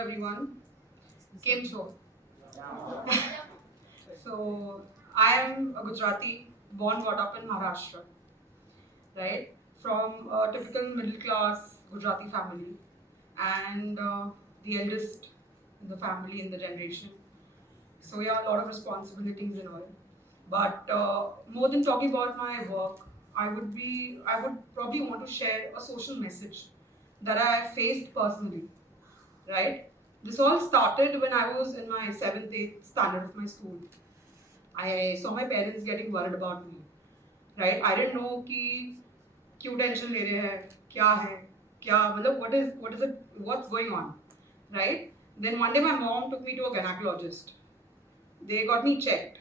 everyone. Came show. So I am a Gujarati, born brought up in Maharashtra, right? From a typical middle class Gujarati family, and the eldest in the family in the generation. So yeah, a lot of responsibilities and all. But more than talking about my work, I would probably want to share a social message that I faced personally, right? This all started when I was in my 7th, 8th standard of my school. I saw my parents getting worried about me, right? I didn't know कि क्यों tension ले रहे हैं, क्या है, क्या मतलब what's going on, right? Then one day my mom took me to a gynaecologist. They got me checked,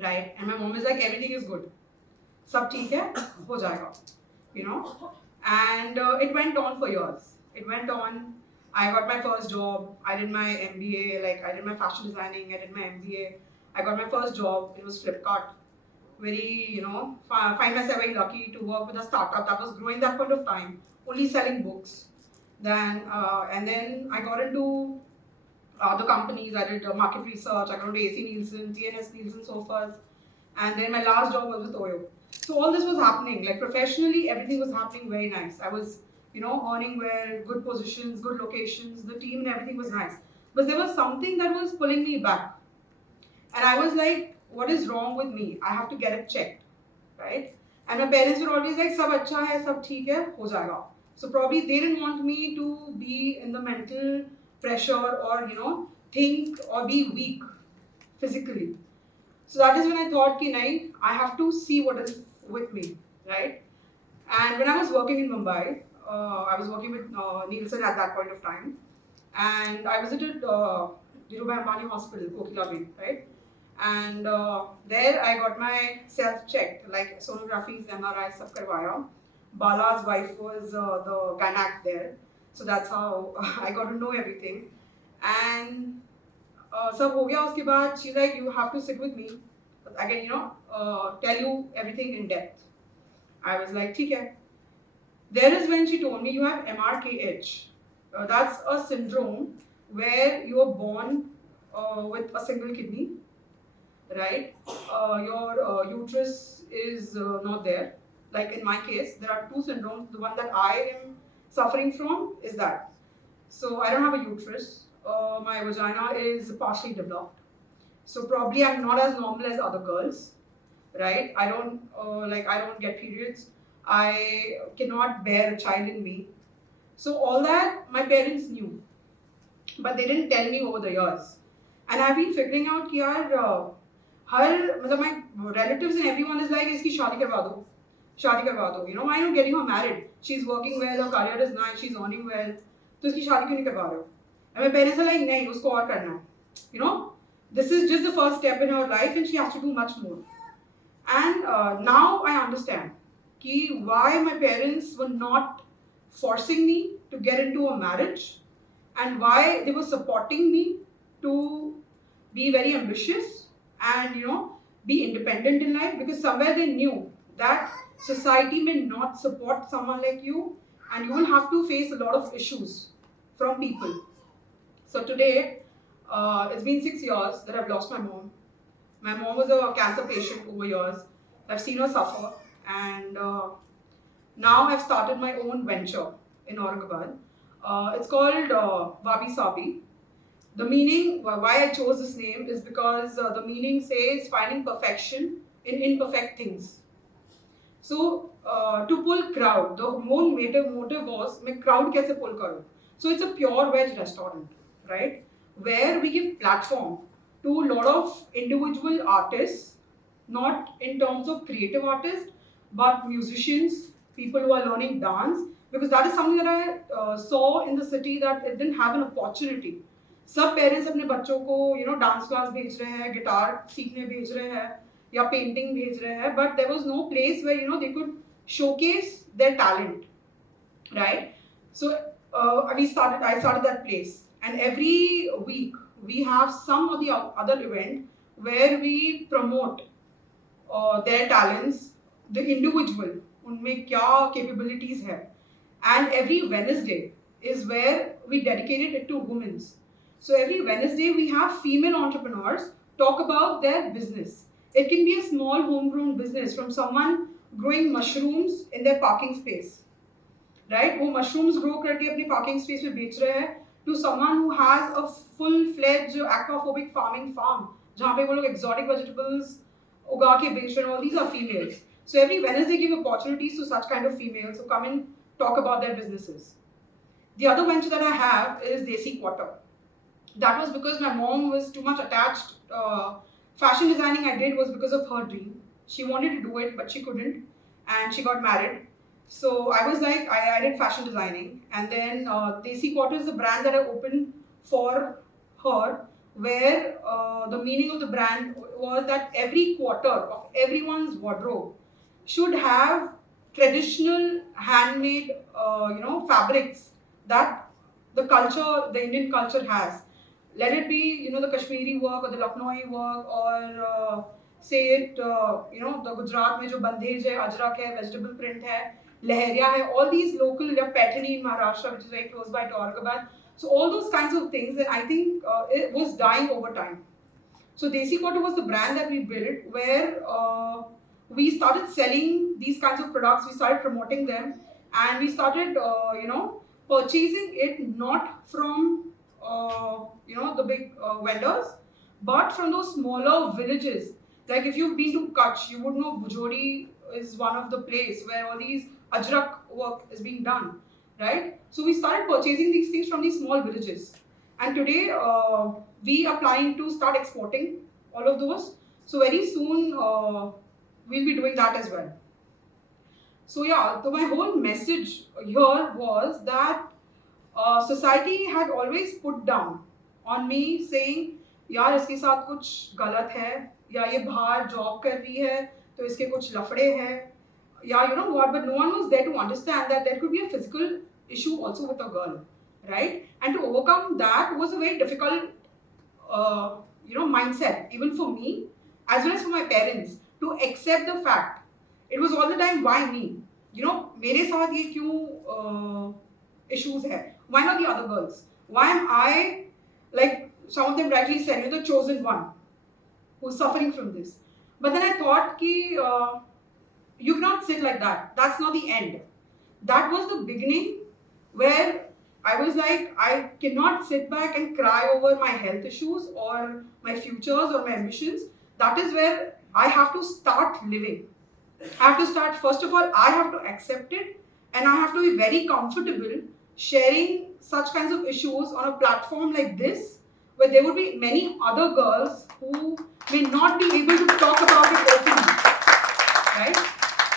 right? And my mom is like, everything is good, सब ठीक है, हो जाएगा, you know. And it went on for years. It went on. I got my first job. I did my MBA. Like I did my fashion designing. I did my MBA. I got my first job. It was Flipkart. Very, find myself very lucky to work with a startup that was growing that point of time, only selling books. Then and then I got into other companies. I did market research. I got into AC Neilson, TNS Neilson sofas, and then my last job was with Oyo. So all this was happening. Like professionally, everything was happening very nice. I was, earning well, good positions, good locations. The team and everything was nice. But there was something that was pulling me back, and I was like, what is wrong with me? I have to get it checked, right? And my parents were always like, सब अच्छा है, सब ठीक है, हो जाएगा. So probably they didn't want me to be in the mental pressure or think or be weak physically. So that is when I thought कि नहीं, I have to see what is with me, right? And when I was working in Mumbai, I was working with Neilson at that point of time, and I visited Dhirubhai Ambani Hospital, Kokilabin, right? And there I got my self checked, like sonographies, MRI, sab karwaya. Bala's wife was the gynac there, so that's how I got to know everything. And सब हो गया उसके बाद she's like, you have to sit with me again, tell you everything in depth. I was like, ठीक है. There is when she told me you have MRKH. That's a syndrome where you are born with a single kidney, right? Your uterus is not there. Like in my case, there are two syndromes. The one that I am suffering from is that. So I don't have a uterus. My vagina is partially developed. So probably I'm not as normal as other girls, right? I don't get periods. I cannot bear a child in me. So all that my parents knew, but they didn't tell me over the years. And I've been figuring out कि यार my relatives and everyone is like, इसकी शादी करवा दो, शादी करवा दो. Why not getting her married? She's working well, her career is nice, she's earning well. तो इसकी शादी क्यों नहीं करवा रहे हो? And my parents are like, नहीं, उसको और करना है. This is just the first step in her life, and she has to do much more. And now I understand why my parents were not forcing me to get into a marriage, and why they were supporting me to be very ambitious and be independent in life, because somewhere they knew that society may not support someone like you, and you will have to face a lot of issues from people. So today, it's been 6 years that I've lost my mom. My mom was a cancer patient over years. I've seen her suffer, and now I've started my own venture in Aurangabad. It's called Wabi Sabi. The meaning, why I chose this name is because the meaning says finding perfection in imperfect things. So to pull crowd, the whole motive was, मैं crowd कैसे pull करूँ? So it's a pure veg restaurant, right? Where we give platform to a lot of individual artists, not in terms of creative artists, but musicians, people who are learning dance, because that is something that I saw in the city that it didn't have an opportunity. सब parents अपने बच्चों को dance class भेज रहे हैं, guitar सीखने भेज रहे हैं, या पेंटिंग भेज रहे हैं, but there was no place where they could showcase their talent, right? So I started that place, and every week we have some of the other event where we promote their talents, the individual, उनमें क्या capabilities है, and every Wednesday is where we dedicated it to women. So every Wednesday we have female entrepreneurs talk about their business. It can be a small homegrown business from someone growing mushrooms in their parking space, right? वो mushrooms grow करके अपने parking space में बेच रहे हैं, to someone who has a full-fledged aquaphobic farming farm जहाँ पे वो लोग exotic vegetables उगा के बेच रहे हैं. All these are females. So every Wednesday give opportunities to such kind of females who come and talk about their businesses. The other venture that I have is Desi Quarter. That was because my mom was too much attached. Fashion designing I did was because of her dream. She wanted to do it, but she couldn't, and she got married. So I was like, I did fashion designing, and then Desi Quarter is the brand that I opened for her, where the meaning of the brand was that every quarter of everyone's wardrobe should have traditional handmade, fabrics that the Indian culture has. Let it be, the Kashmiri work or the Lucknowi work, or say it, the Gujarat mein jo bandhej hai, ajrak hai, vegetable print hai, leheriya hai, all these local, Paithani in Maharashtra, which is very close by to Aurangabad. So all those kinds of things, and I think it was dying over time. So Desi Quarter was the brand that we built, where we started selling these kinds of products, we started promoting them, and we started, purchasing it not from the big vendors, but from those smaller villages. Like if you've been to Kutch, you would know Bujodi is one of the place where all these ajrak work is being done, right? So we started purchasing these things from these small villages, and today we are planning to start exporting all of those. So very soon we'll be doing that as well. So yeah, so my whole message here was that society had always put down on me, saying, यार इसके साथ कुछ गलत है, या ये बाहर job कर रही है तो इसके कुछ लफड़े हैं, या you know what, but no one was there to understand that there could be a physical issue also with a girl, right? And to overcome that was a very difficult mindset, even for me as well as for my parents, to accept the fact. It was all the time, why me? मेरे साथ ये क्यों issues है? Why not the other girls? Why am I, like some of them rightly said, you're the chosen one who's suffering from this? But then I thought ki, you cannot sit like that. That's not the end. That was the beginning where I was like, I cannot sit back and cry over my health issues or my futures or my ambitions. That is where I have to start living. I have to start, first of all, I have to accept it, and I have to be very comfortable sharing such kinds of issues on a platform like this, where there would be many other girls who may not be able to talk about it openly, right?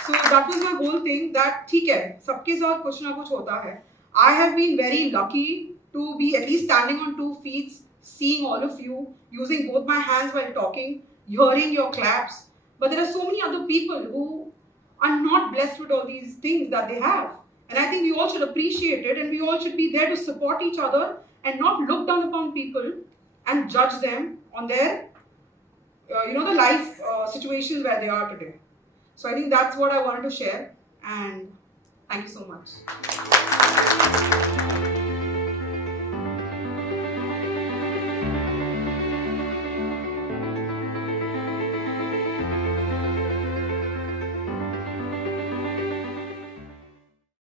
So that was my whole thing, that ठीक है, सबके साथ कुछ ना कुछ होता है. I have been very lucky to be at least standing on 2 feet, seeing all of you, using both my hands while talking, hearing your claps. But there are so many other people who are not blessed with all these things that they have. And I think we all should appreciate it, and we all should be there to support each other and not look down upon people and judge them on their, the life situations where they are today. So I think that's what I wanted to share, and thank you so much.